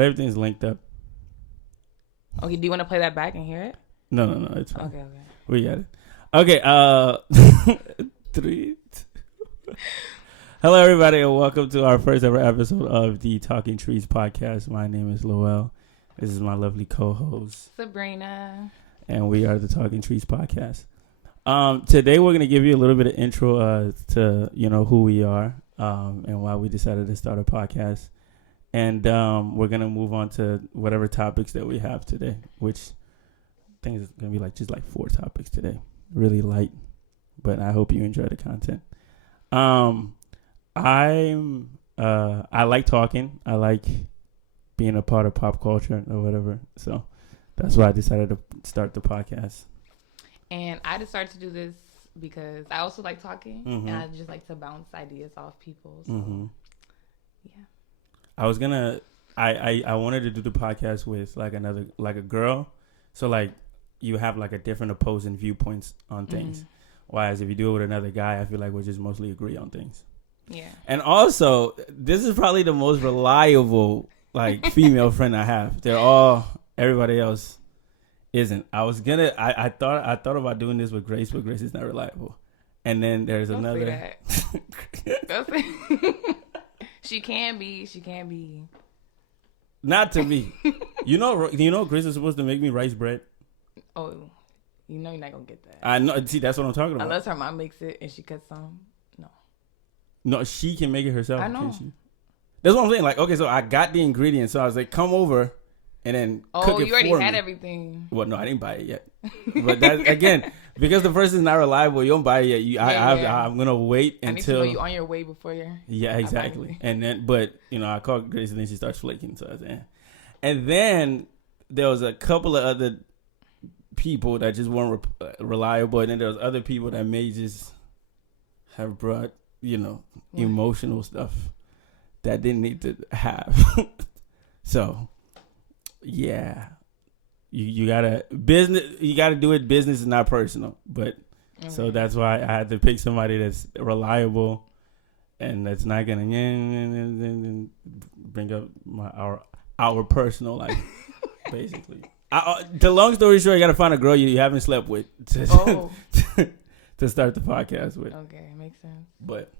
Everything's linked up. Okay, do you want to play that back and hear it? No, it's fine. Okay. We got it. Okay, 3, 2. Hello, everybody, and welcome to our first ever episode of the Talking Trees podcast. My name is Lowell. This is my lovely co-host, Sabrina. And we are the Talking Trees podcast. Today, we're going to give you a little bit of intro to, who we are and why we decided to start a podcast. And we're going to move on to whatever topics that we have today, which I think is going to be just 4 topics today. Really light, but I hope you enjoy the content. I like talking. I like being a part of pop culture or whatever. So that's why I decided to start the podcast. And I decided to do this because I also like talking, mm-hmm. and I just like to bounce ideas off people. So, mm-hmm. yeah. I was gonna. I wanted to do the podcast with a girl, so you have a different opposing viewpoints on things. Mm-hmm. Whereas if you do it with another guy, I feel like we'll just mostly agree on things. Yeah. And also, this is probably the most reliable female friend I have. Everybody else isn't. I thought about doing this with Grace, but Grace is not reliable. And then there's Don't another. Say that. Don't say. She can be. Not to me. You know, Grace is supposed to make me rice bread. Oh, you're not gonna get that. I know. See, that's what I'm talking about. Unless her mom makes it and she cuts some. No, she can make it herself. I know. That's what I'm saying. Okay, so I got the ingredients. So I was like, come over and then cook it for me. Oh, you already had everything. Well, no, I didn't buy it yet. But that, again, because the person's not reliable, you don't buy it yet. I'm going to wait until... I need to know you're on your way before you're... Yeah, exactly. And then, but, I called Grace and then she starts flaking. So I was like, and then there was a couple of other people that just weren't reliable. And then there was other people that may just have brought... emotional stuff that didn't need to have. So, yeah, you gotta do it. Business is not personal, but so that's why I had to pick somebody that's reliable and that's not gonna bring up our personal life, basically. The long story short, you gotta find a girl you haven't slept with to start the podcast with. Okay, makes sense. But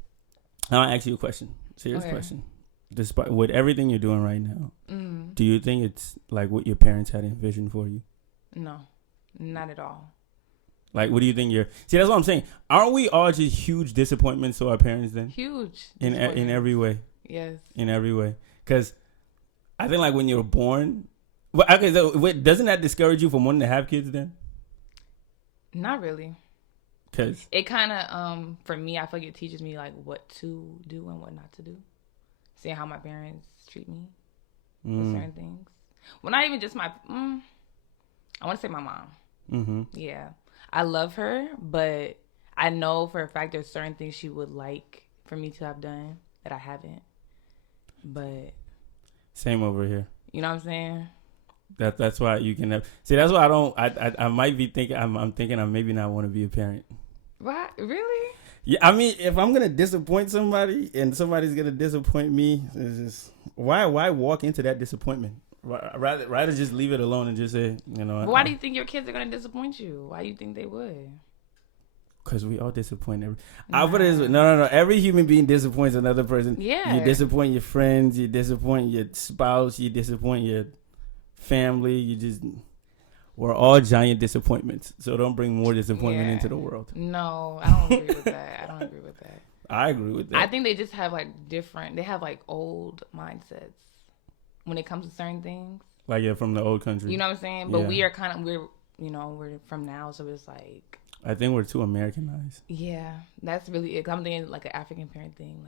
I'll ask you a question. Serious question. Despite with everything you're doing right now, do you think it's what your parents had envisioned for you? No, not at all. What do you think See, that's what I'm saying. Aren't we all just huge disappointments to our parents then? Huge. In every way. Yes. In every way. Because I think when you're born... Okay, so doesn't that discourage you from wanting to have kids then? Not really. Cause it kind of for me, I feel like it teaches me what to do and what not to do. Seeing how my parents treat me with certain things. Well, not even just my I want to say my mom. Mm-hmm. Yeah, I love her, but I know for a fact there's certain things she would like for me to have done that I haven't. But same over here. You know what I'm saying? That's why you can have. See, that's why I might be thinking. I'm thinking I maybe not want to be a parent. What? Really? Yeah, I mean, if I'm gonna disappoint somebody and somebody's gonna disappoint me, it's just why walk into that disappointment? Rather just leave it alone and just say, But why do you think your kids are gonna disappoint you? Why do you think they would? Because we all disappoint I'll put it this way. No. Every human being disappoints another person. Yeah. You disappoint your friends. You disappoint your spouse. You disappoint your family. We're all giant disappointments, so don't bring more disappointment into the world. No, I don't agree with that. I agree with that. I think they just have they have old mindsets when it comes to certain things. From the old country. You know what I'm saying? But we are we're from now, so it's I think we're too Americanized. Yeah, that's really it. I'm thinking an African parent thing,